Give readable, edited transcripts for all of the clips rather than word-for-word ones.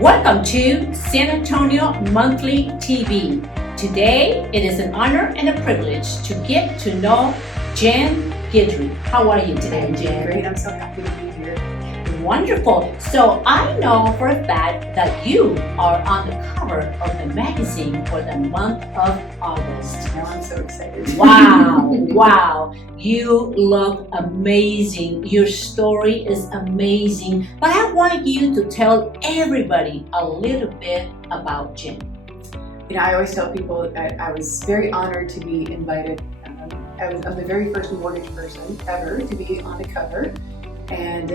Welcome to San Antonio Monthly TV. Today, it is an honor and a privilege to get to know Jen Guidry. How are you today, Jen? Great, I'm so happy to be here. Wonderful. So I know for a fact that you are on the cover of the magazine for the month of August. Now I'm so excited. Wow. You look amazing. Your story is amazing. But I want you to tell everybody a little bit about Jen. I always tell people that I was very honored to be invited. I'm the very first mortgage person ever to be on the cover. And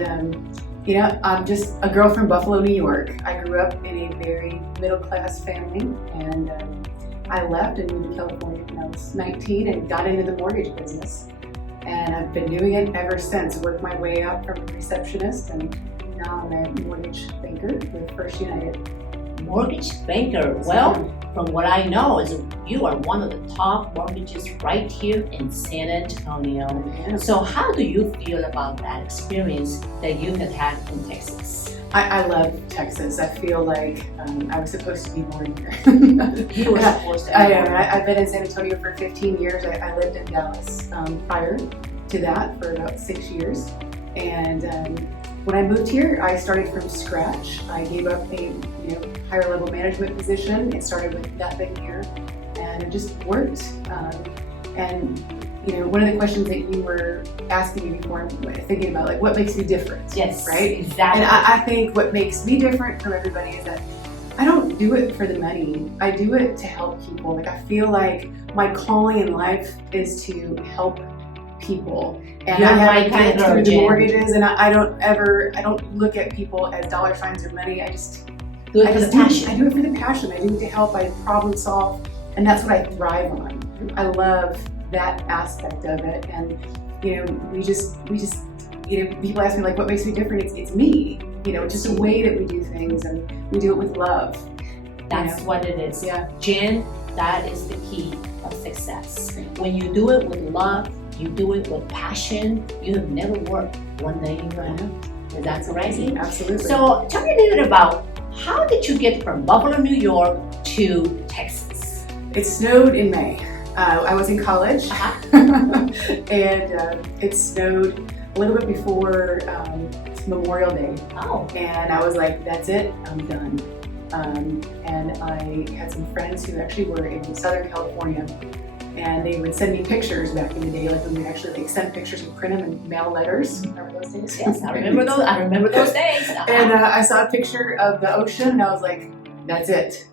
I'm just a girl from Buffalo, New York. I grew up in a very middle-class family, and I left and moved to California when I was 19 and got into the mortgage business. And I've been doing it ever since. Worked my way up from a receptionist, and now I'm a mortgage banker with First United. Mortgage banker. Well, from what I know is you are one of the top mortgages right here in San Antonio. Yeah. So how do you feel about that experience that you have had in Texas? I love Texas. I feel like I was supposed to be born here. You were supposed to be I born am. I've been in San Antonio for 15 years. I lived in Dallas prior to that for about 6 years. And when I moved here, I started from scratch. I gave up a higher level management position. It started with nothing here, and it just worked. One of the questions that you were asking me before, I'm thinking about what makes me different. Yes, right, exactly. And I think what makes me different from everybody is that I don't do it for the money. I do it to help people. I feel like my calling in life is to help people. And You're I my haven't kind been of through the Jen. mortgages, and I don't look at people as dollar signs or money. I Do it for the passion. I do it for the passion. I do it to help. I problem solve, and that's what I thrive on. I love that aspect of it. And we just people ask me what makes me different. It's me. It's just a way that we do things, and we do it with love. That's what it is. Yeah. Jen, that is the key of success. When you do it with love, you do it with passion, you have never worked one day in your life. Is that correct? Absolutely. So tell me a little bit about how did you get from Buffalo, New York to Texas? It snowed in May. I was in college, and it snowed a little bit before Memorial Day. Oh. And I was like, that's it, I'm done. And I had some friends who actually were in Southern California, and they would send me pictures back in the day, when we actually send pictures and print them and mail letters. Remember those days? Yes, I remember those days. And I saw a picture of the ocean, and I was like, that's it.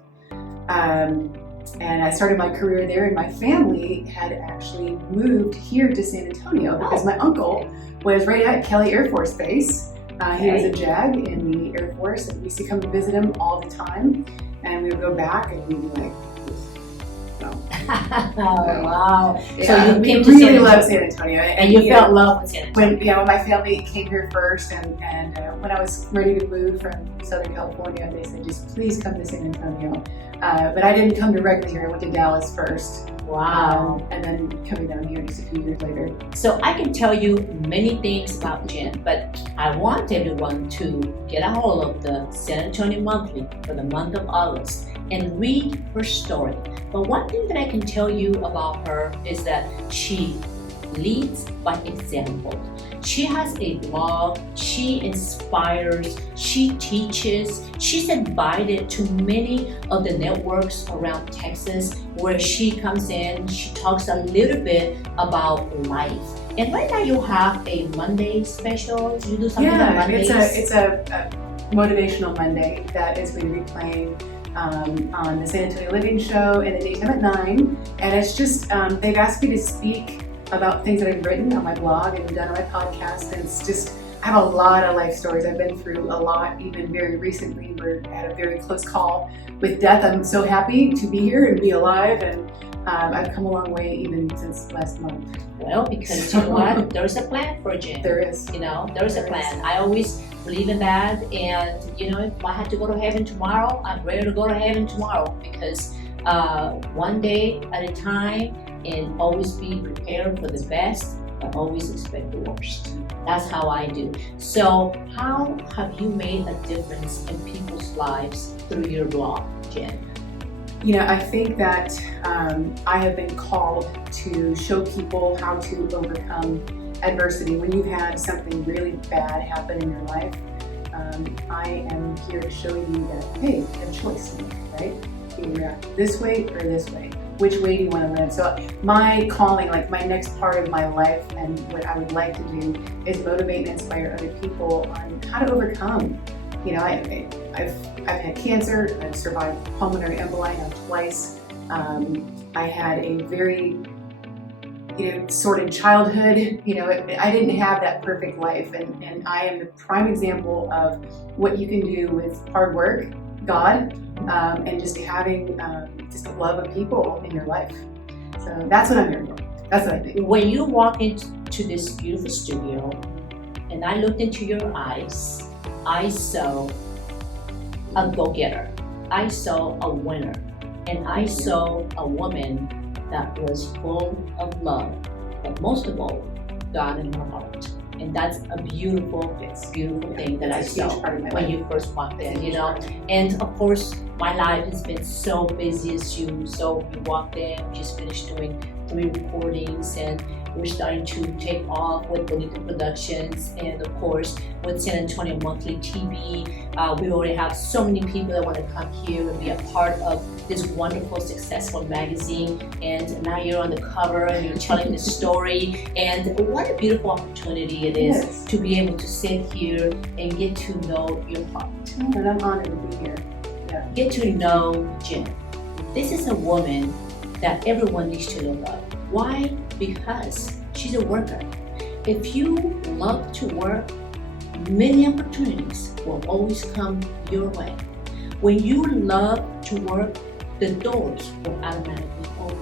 And I started my career there, and my family had actually moved here to San Antonio because my uncle was right at Kelly Air Force Base. He was a JAG in the Air Force, and we used to come visit him all the time. And we would go back, and we'd be like, no. Oh, wow. Yeah, So you came to really San Antonio. love San Antonio. And you felt love with San Antonio. When my family came here first, and when I was ready to move from Southern California, they said, just please come to San Antonio. But I didn't come directly here. I went to Dallas first. Wow. And then coming down here just a few years later. So I can tell you many things about Jen, but I want everyone to get a hold of the San Antonio Monthly for the month of August and read her story. But one thing that I can tell you about her is that she leads by example. She has a blog, she inspires, she teaches, she's invited to many of the networks around Texas where she comes in, she talks a little bit about life. And right now you have a Monday special, you do something on Mondays? It's a motivational Monday that is going to be playing on the San Antonio Living Show in the daytime at 9. And it's just, they've asked me to speak about things that I've written on my blog and done on my podcast, and it's just, I have a lot of life stories. I've been through a lot. Even very recently, we're at a very close call with death. I'm so happy to be here and be alive, and I've come a long way even since last month. Well, because you know what, there's a plan for Jen. There is. There's a plan. I always believe in that, and if I had to go to heaven tomorrow, I'm ready to go to heaven tomorrow, because one day at a time, and always be prepared for the best but always expect the worst. That's how I do. So how have you made a difference in people's lives through your blog, Jen? You know, I think that I have been called to show people how to overcome adversity. When you've had something really bad happen in your life, I am here to show you that, hey, you have a choice to make, right? You can react this way or this way. Which way do you want to live? So my calling, like my next part of my life and what I would like to do is motivate and inspire other people on how to overcome. You know, I've had cancer, I've survived pulmonary emboli now twice. I had a very, sordid childhood. You know, I didn't have that perfect life, and I am the prime example of what you can do with hard work, God, and just having just a love of people in your life. So that's what I'm here for. That's what I think. When you walk into this beautiful studio, and I looked into your eyes, I saw a go-getter. I saw a winner. And I saw a woman that was full of love. But most of all, God in her heart. And that's a beautiful, beautiful thing that I saw when you first walked in, you know. And of course, my life has been so busy as you. So you walked in, we just finished doing 3 recordings, and we're starting to take off with Bonita Productions, and of course with San Antonio Monthly TV. We already have so many people that want to come here and be a part of this wonderful, successful magazine. And now you're on the cover and you're telling the story. And what a beautiful opportunity it is to be able to sit here and get to know your heart. And I'm honored to be here. Yeah. Get to know Jen. This is a woman that everyone needs to know about. Why? Because she's a worker. If you love to work, many opportunities will always come your way. When you love to work, the doors will automatically open.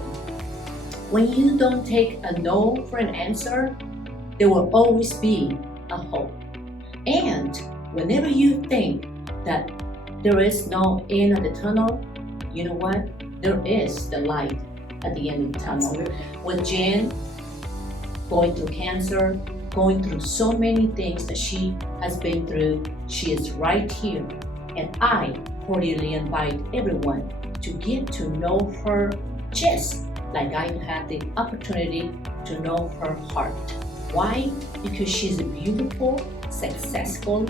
When you don't take a no for an answer, there will always be a hope. And whenever you think that there is no end of the tunnel, you know what? There is the light at the end of the tunnel. Absolutely. With Jen going through cancer, going through so many things that she has been through, she is right here. And I cordially invite everyone to get to know her just like I had the opportunity to know her heart. Why? Because she's a beautiful, successful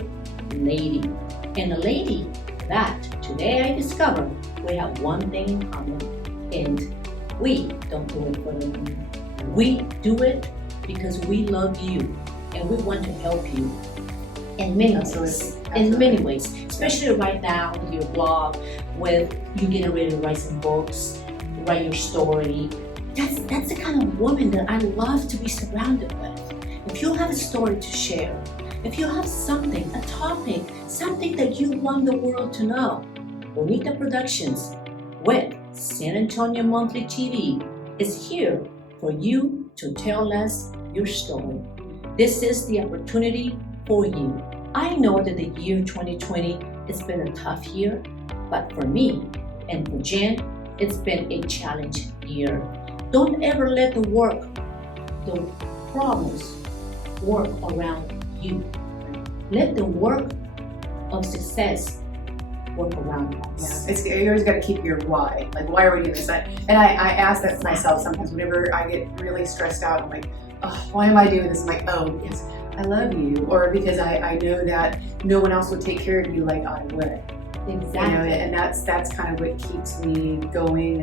lady. And a lady that today I discovered we have one thing in common, and we don't do it for the money. We do it because we love you and we want to help you in many ways. In many ways, especially right now with your blog, with you getting ready to write some books, write your story. That's the kind of woman that I love to be surrounded with. If you have a story to share, if you have something, a topic, something that you want the world to know, Bonita Productions with San Antonio Monthly TV is here for you to tell us your story. This is the opportunity for you. I know that the year 2020 has been a tough year, but for me and for Jen, it's been a challenge year. Don't ever let the problems work around you. Let the work of success work around us. Yeah, you always got to keep your why. Like, why are we doing this? And I ask that myself sometimes whenever I get really stressed out. I'm like, oh, why am I doing this? I'm like, oh, because I love you, or because I know that no one else would take care of you like I would. Exactly. You know, and that's kind of what keeps me going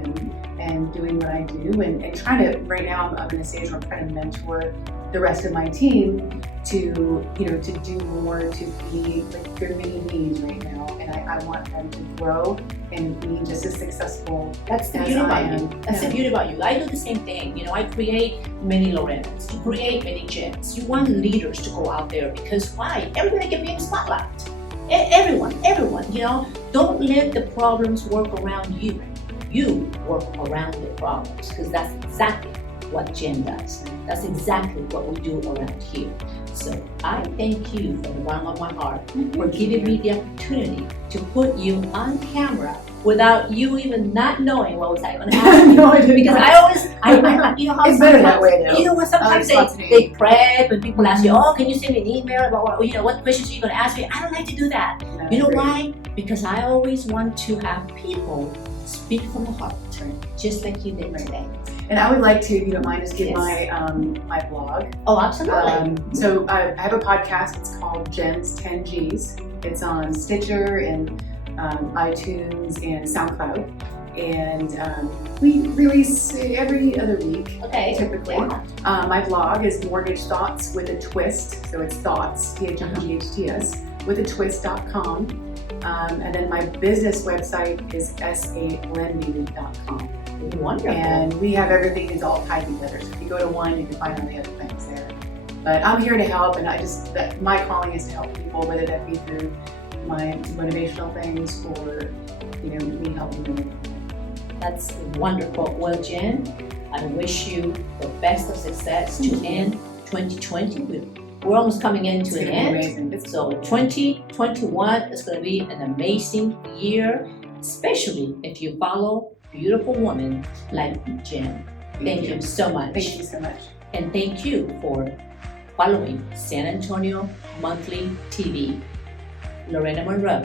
and doing what I do and trying to. Right now, I'm in a stage where I'm trying to mentor the rest of my team to do more, to be like their mini me's right now, and I want them to grow and be just as successful. That's the beauty about you. That's the beauty about you. I do the same thing. You know, I create many Lorenas, you create many Jens. You want leaders to go out there because why? Everybody can be in the spotlight. Everyone. You know, don't let the problems work around you. You work around the problems because that's exactly what Jen does. That's exactly what we do around here. So I thank you from the bottom of my heart for giving me the opportunity to put you on camera without you even not knowing what was I going to ask you. No, I didn't. Because I always, you know how It's better that way, though. You know what? Sometimes they prep and people ask you, oh, can you send me an email about what, you know, what questions are you going to ask me? I don't like to do that. No, You know great. why? Because I always want to have people speak from the heart, just like you did today. And I would like to, if you don't mind, just give Yes. my blog. Oh, absolutely. So I have a podcast. It's called Jen's 10 Gs. It's on Stitcher and iTunes and SoundCloud. And we release every other week, Okay. typically. Yeah. My blog is Mortgage Thoughts with a Twist. So it's thoughts, THOUGHTS, with a twist.com. And then my business website is salending.com. Wonderful. And we have everything is all tied together. So if you go to one, you can find all the other things there. But I'm here to help, and my calling is to help people, whether that be through my motivational things or, you know, me helping them. That's wonderful. Well, Jen, I wish you the best of success to end 2020. We're almost coming into an end. Amazing. So 2021 is going to be an amazing year, especially if you follow beautiful women like Jen. Thank you so much. Thank you so much. And thank you for following San Antonio Monthly TV. Lorena Monroe.